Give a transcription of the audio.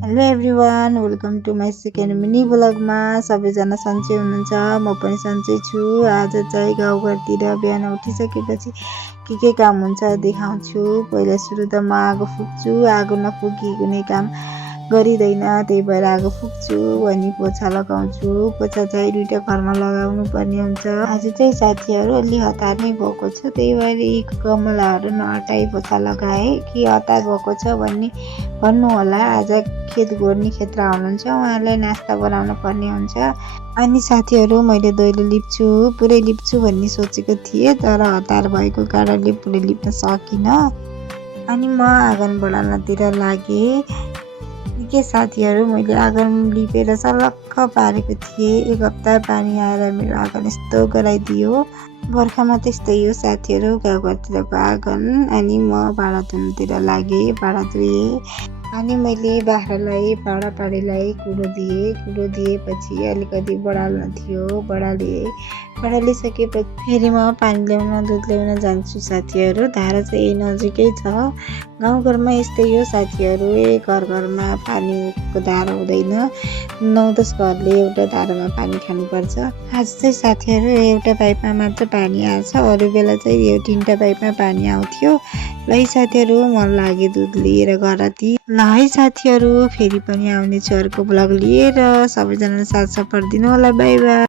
Hello everyone, welcome to my second mini ब्लगमा। सबैजना सन्चै हुनुहुन्छ, म पनि सन्चै छु। आज चाहिँ गाउँघरतिर बिहान उठिसकेपछि के काम हुन्छ देखाउँछु। पहिला सुरु त म आगो फुक्छु। आगो नफुकी कुनै काम गरिँदैन, त्यही भएर आगो फुक्छु अनि पोछा लगाउँछु। पोछा चाहिँ दुईवटा घरमा लगाउनु पर्ने हुन्छ। आज चाहिँ साथीहरू अलि हतार नै भएको छ, त्यही भएर यी गमलाहरू नहटाई पोछा लगाएँ। कि हतार भएको छ भन्नु होला। आज खेत गोड्ने खेत्र हुनुहुन्छ, उहाँलाई नास्ता बनाउनु पर्ने हुन्छ। अनि साथीहरू मैले दैलो लिप्छु, पुरै लिप्छु भन्ने सोचेको थिएँ, तर हतार भएको कारणले पुरै लिप्न सकिनँ। अनि म आँगन बढाल्नतिर लागेँ। के साथीहरू मैले आँगन लिपेर सलक्क पारेको थिएँ। एक हप्ता पानी आएर मेरो आँगन यस्तो गराइदियो। बर्खामा त्यस्तै हो साथीहरू, गाउँघरतिरको आँगन। अनि म भाँडा धुनुतिर लागेँ, भाँडा धुएँ। अनि मैले बाख्रालाई भाँडा पाडीलाई कुडो दिएपछि अलिकति बढाल्न थियो, बढालिसकेपछि फेरि म पानी ल्याउन दुध ल्याउन जान्छु साथीहरू। धारा चाहिँ यही नजिकै छ। गाउँघरमा यस्तै हो साथीहरू, घरमा पानीको धारा हुँदैन। 9-10 घरले एउटा धारामा पानी खानुपर्छ। आज चाहिँ साथीहरू एउटा पाइपमा मात्र पानी आएछ, अरू बेला चाहिँ यो 3टा पाइपमा पानी आउँथ्यो। ल है साथीहरू, मन लाग्यो दुध लिएर घरतिर। ल है साथीहरू, फेरि पनि आउनेछु अर्को ब्लग लिएर। सबैजनाले साथ सपोर्ट दिनु होला। By by.